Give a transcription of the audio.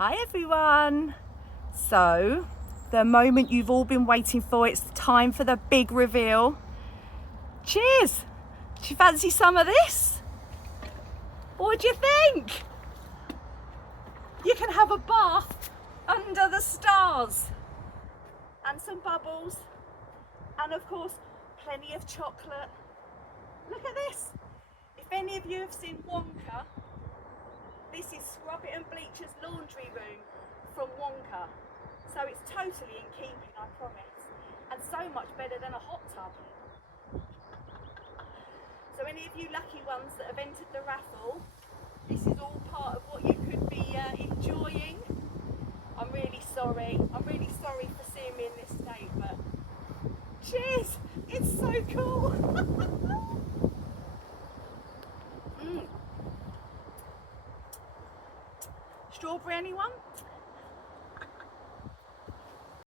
Hi everyone! So, the moment you've all been waiting for, it's time for the big reveal. Cheers! Do you fancy some of this? What do you think? You can have a bath under the stars and some bubbles and of course plenty of chocolate. Look at this! If any of you have seen Wonka, this is Scrub It and Bleach's laundry room from Wonka. So it's totally in keeping, I promise. And so much better than a hot tub. So any of you lucky ones that have entered the raffle, this is all part of what you could be enjoying. I'm really sorry. I'm really sorry for seeing me in this state, but cheers! It's so cool! Strawberry, anyone?